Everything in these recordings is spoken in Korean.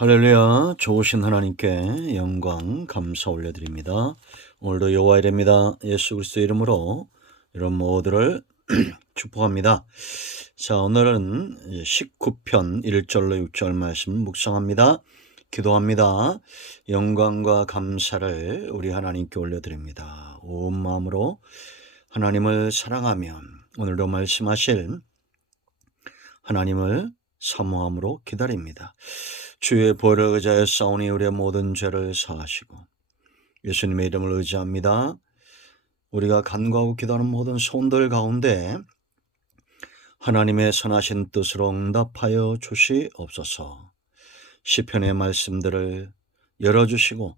할렐루야. 좋으신 하나님께 영광 감사 올려드립니다. 오늘도 여호와 이름입니다. 예수 그리스도 이름으로 이런 모두를 축복합니다. 자, 오늘은 19편 1절로 6절 말씀 묵상합니다. 기도합니다. 영광과 감사를 우리 하나님께 올려드립니다. 온 마음으로 하나님을 사랑하며 오늘도 말씀하실 하나님을 사모함으로 기다립니다. 주의 보혈을 의지하여 싸우니 우리의 모든 죄를 사하시고 예수님의 이름을 의지합니다. 우리가 간구하고 기도하는 모든 소원들 가운데 하나님의 선하신 뜻으로 응답하여 주시옵소서. 시편의 말씀들을 열어주시고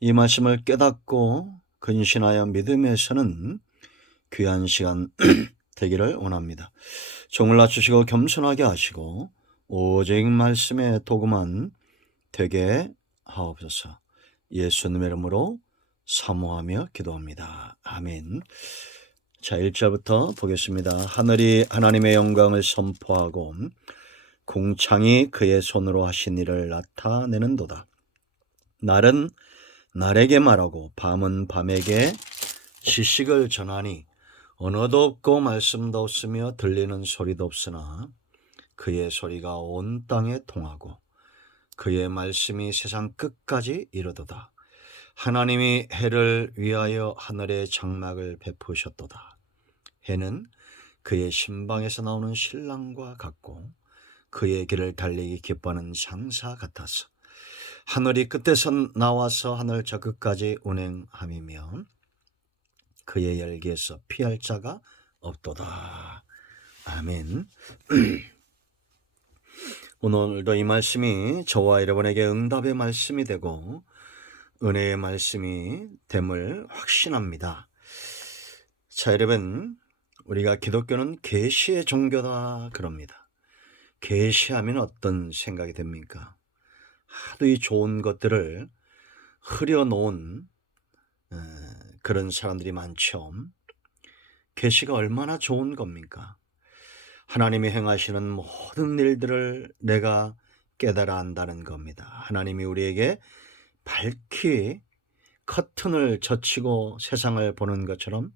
이 말씀을 깨닫고 근신하여 믿음에 서는 귀한 시간 되기를 원합니다. 종을 낮추시고 겸손하게 하시고 오직 말씀에 도구만 되게 하옵소서. 예수님의 이름으로 사모하며 기도합니다. 아멘. 자, 1절부터 보겠습니다. 하늘이 하나님의 영광을 선포하고 궁창이 그의 손으로 하신 일을 나타내는도다. 날은 날에게 말하고 밤은 밤에게 지식을 전하니 언어도 없고 말씀도 없으며 들리는 소리도 없으나 그의 소리가 온 땅에 통하고 그의 말씀이 세상 끝까지 이르도다. 하나님이 해를 위하여 하늘에 장막을 베푸셨도다. 해는 그의 신방에서 나오는 신랑과 같고 그의 길을 달리기 기뻐하는 장사 같아서 하늘이 끝에서 나와서 하늘 저 끝까지 운행함이며 그의 열기에서 피할 자가 없도다. 아멘. 오늘도 이 말씀이 저와 여러분에게 응답의 말씀이 되고 은혜의 말씀이 됨을 확신합니다. 자, 여러분, 우리가 기독교는 계시의 종교다 그럽니다. 계시하면 어떤 생각이 됩니까? 하도 이 좋은 것들을 흐려놓은 그런 사람들이 많죠. 계시가 얼마나 좋은 겁니까? 하나님이 행하시는 모든 일들을 내가 깨달아 안다는 겁니다. 하나님이 우리에게 밝히 커튼을 젖히고 세상을 보는 것처럼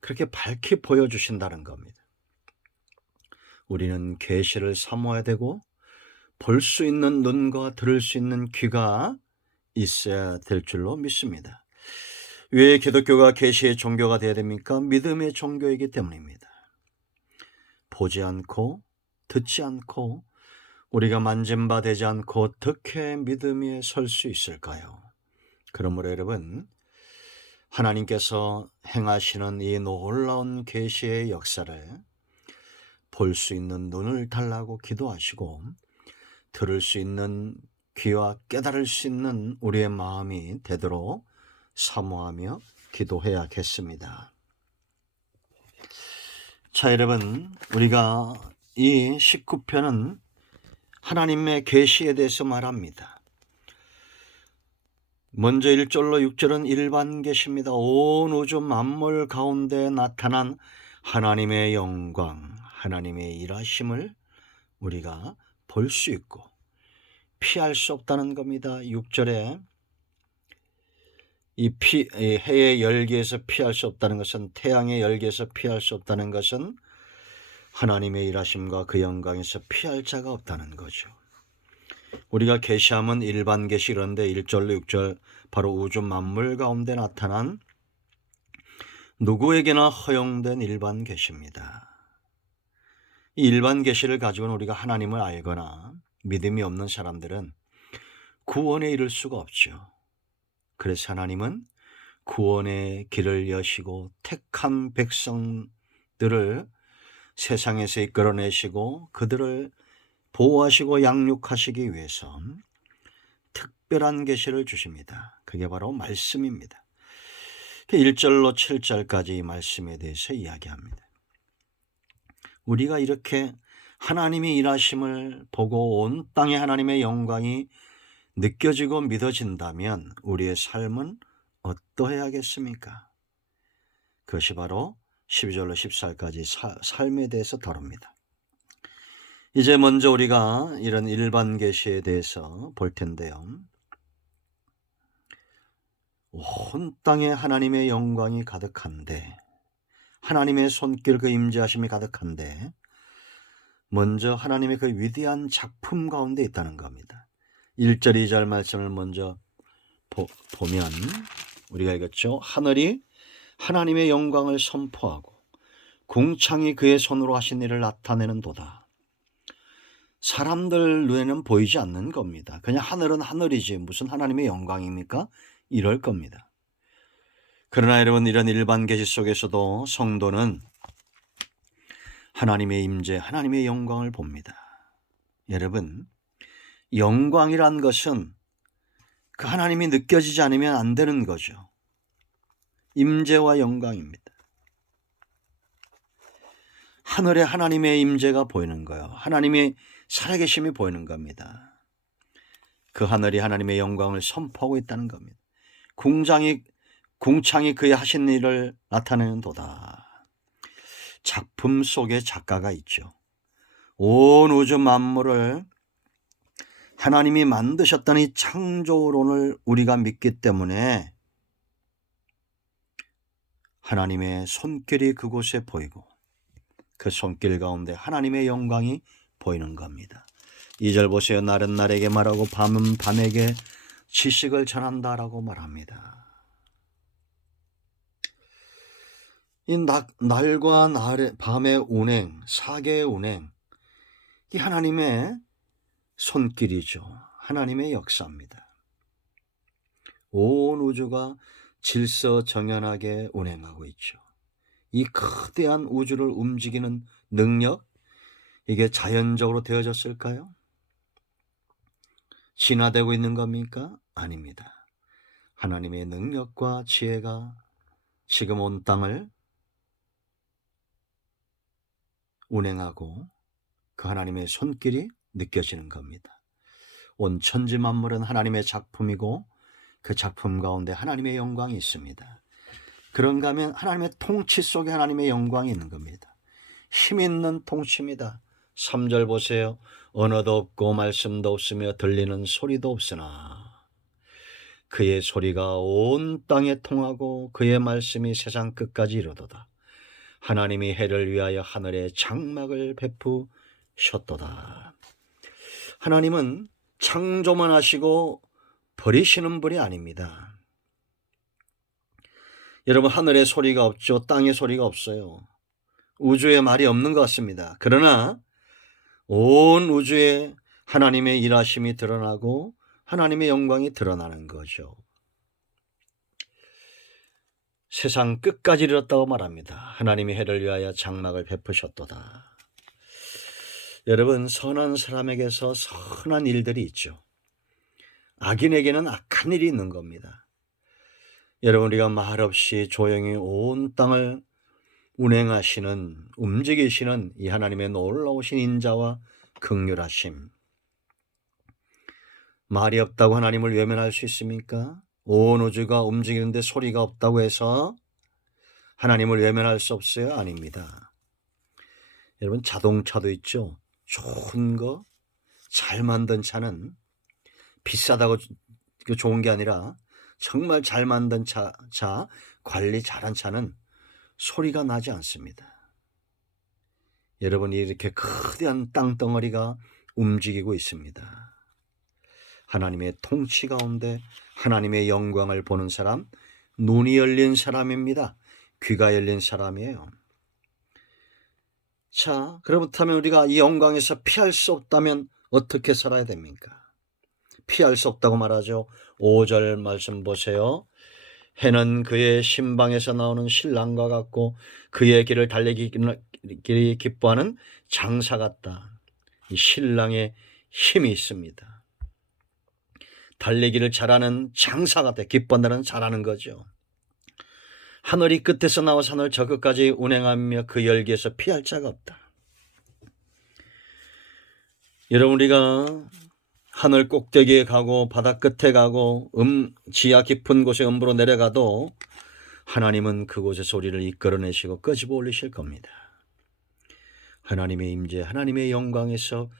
그렇게 밝히 보여주신다는 겁니다. 우리는 계시를 사모해야 되고 볼 수 있는 눈과 들을 수 있는 귀가 있어야 될 줄로 믿습니다. 왜 기독교가 계시의 종교가 되어야 됩니까? 믿음의 종교이기 때문입니다. 보지 않고 듣지 않고 우리가 만진 바 되지 않고 어떻게 믿음 위에 설 수 있을까요? 그러므로 여러분, 하나님께서 행하시는 이 놀라운 계시의 역사를 볼 수 있는 눈을 달라고 기도하시고 들을 수 있는 귀와 깨달을 수 있는 우리의 마음이 되도록 사모하며 기도해야겠습니다. 자, 여러분, 우리가 이 19편은 하나님의 계시에 대해서 말합니다. 먼저 1절로 6절은 일반 계시입니다. 온 우주 만물 가운데 나타난 하나님의 영광, 하나님의 일하심을 우리가 볼 수 있고 피할 수 없다는 겁니다. 6절에 이 해의 열기에서 피할 수 없다는 것은, 태양의 열기에서 피할 수 없다는 것은 하나님의 일하심과 그 영광에서 피할 자가 없다는 거죠. 우리가 계시하면 일반 계시, 그런데 1절로 6절 바로 우주 만물 가운데 나타난 누구에게나 허용된 일반 계시입니다. 이 일반 계시를 가지고는 우리가 하나님을 알거나 믿음이 없는 사람들은 구원에 이를 수가 없죠. 그래서 하나님은 구원의 길을 여시고 택한 백성들을 세상에서 이끌어내시고 그들을 보호하시고 양육하시기 위해서 특별한 계시를 주십니다. 그게 바로 말씀입니다. 1절로 7절까지 이 말씀에 대해서 이야기합니다. 우리가 이렇게 하나님의 일하심을 보고 온 땅에 하나님의 영광이 느껴지고 믿어진다면 우리의 삶은 어떠해야겠습니까? 그것이 바로 12절로 14절까지 삶에 대해서 다룹니다. 이제 먼저 우리가 이런 일반 계시에 대해서 볼 텐데요. 온 땅에 하나님의 영광이 가득한데, 하나님의 손길 그 임재하심이 가득한데, 먼저 하나님의 그 위대한 작품 가운데 있다는 겁니다. 1절 2절 말씀을 먼저 보면 우리가 읽었죠. 하늘이 하나님의 영광을 선포하고 궁창이 그의 손으로 하신 일을 나타내는 도다. 사람들 눈에는 보이지 않는 겁니다. 그냥 하늘은 하늘이지 무슨 하나님의 영광입니까? 이럴 겁니다. 그러나 여러분, 이런 일반 계시 속에서도 성도는 하나님의 임재, 하나님의 영광을 봅니다. 여러분, 영광이란 것은 그 하나님이 느껴지지 않으면 안 되는 거죠. 임재와 영광입니다. 하늘에 하나님의 임재가 보이는 거예요. 하나님의 살아계심이 보이는 겁니다. 그 하늘이 하나님의 영광을 선포하고 있다는 겁니다. 궁창이 그의 하신 일을 나타내는 도다. 작품 속에 작가가 있죠. 온 우주 만물을 하나님이 만드셨다는 이 창조론을 우리가 믿기 때문에 하나님의 손길이 그곳에 보이고 그 손길 가운데 하나님의 영광이 보이는 겁니다. 2절 보세요. 날은 날에게 말하고 밤은 밤에게 지식을 전한다라고 말합니다. 이 날과 밤의 운행, 사계의 운행, 이 하나님의 손길이죠. 하나님의 역사입니다. 온 우주가 질서정연하게 운행하고 있죠. 이 거대한 우주를 움직이는 능력, 이게 자연적으로 되어졌을까요? 진화되고 있는 겁니까? 아닙니다. 하나님의 능력과 지혜가 지금 온 땅을 운행하고 그 하나님의 손길이 느껴지는 겁니다. 온 천지 만물은 하나님의 작품이고 그 작품 가운데 하나님의 영광이 있습니다. 그런가 하면 하나님의 통치 속에 하나님의 영광이 있는 겁니다. 힘 있는 통치입니다. 3절 보세요. 언어도 없고 말씀도 없으며 들리는 소리도 없으나 그의 소리가 온 땅에 통하고 그의 말씀이 세상 끝까지 이르도다. 하나님이 해를 위하여 하늘에 장막을 베푸셨도다. 하나님은 창조만 하시고 버리시는 분이 아닙니다. 여러분, 하늘에 소리가 없죠. 땅에 소리가 없어요. 우주에 말이 없는 것 같습니다. 그러나 온 우주에 하나님의 일하심이 드러나고 하나님의 영광이 드러나는 거죠. 세상 끝까지 이르렀다고 말합니다. 하나님이 해를 위하여 장막을 베푸셨도다. 여러분, 선한 사람에게서 선한 일들이 있죠. 악인에게는 악한 일이 있는 겁니다. 여러분, 우리가 말없이 조용히 온 땅을 운행하시는, 움직이시는 이 하나님의 놀라우신 인자와 긍휼하심. 말이 없다고 하나님을 외면할 수 있습니까? 온 우주가 움직이는데 소리가 없다고 해서 하나님을 외면할 수 없어요? 아닙니다. 여러분, 자동차도 있죠. 좋은 거, 잘 만든 차는 비싸다고 좋은 게 아니라 정말 잘 만든 차, 관리 잘한 차는 소리가 나지 않습니다. 여러분이 이렇게 거대한 땅덩어리가 움직이고 있습니다. 하나님의 통치 가운데 하나님의 영광을 보는 사람, 눈이 열린 사람입니다. 귀가 열린 사람이에요. 자, 그렇다면 우리가 이 영광에서 피할 수 없다면 어떻게 살아야 됩니까? 피할 수 없다고 말하죠. 5절 말씀 보세요. 해는 그의 신방에서 나오는 신랑과 같고 그의 길을 달리기 기뻐하는 장사 같다. 이 신랑의 힘이 있습니다. 달리기를 잘하는 장사 같아. 기뻐한다는 잘하는 거죠. 하늘이 끝에서 나와서 하늘 저 끝까지 운행하며 그 열기에서 피할 자가 없다. 여러분, 우리가 하늘 꼭대기에 가고 바다 끝에 가고 지하 깊은 곳에 음부로 내려가도 하나님은 그곳에서 우리를 이끌어내시고 끄집어 올리실 겁니다. 하나님의 임재, 하나님의 영광에서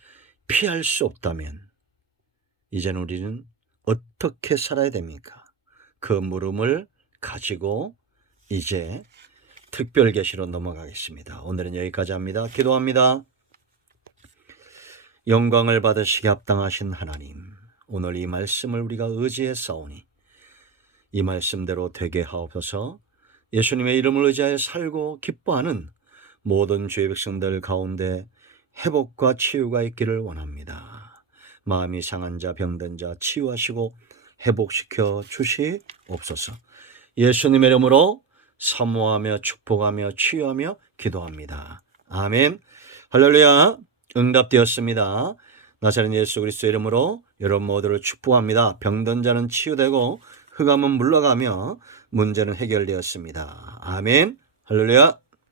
피할 수 없다면 이제는 우리는 어떻게 살아야 됩니까? 그 물음을 가지고 이제 특별 계시로 넘어가겠습니다. 오늘은 여기까지 합니다. 기도합니다. 영광을 받으시기 합당하신 하나님, 오늘 이 말씀을 우리가 의지했사오니 이 말씀대로 되게 하옵소서. 예수님의 이름을 의지하여 살고 기뻐하는 모든 주의 백성들 가운데 회복과 치유가 있기를 원합니다. 마음이 상한 자, 병든 자 치유하시고 회복시켜 주시옵소서. 예수님의 이름으로 사모하며 축복하며 치유하며 기도합니다. 아멘. 할렐루야. 응답되었습니다. 나사렛 예수 그리스도의 이름으로 여러분 모두를 축복합니다. 병든 자는 치유되고 흑암은 물러가며 문제는 해결되었습니다. 아멘. 할렐루야.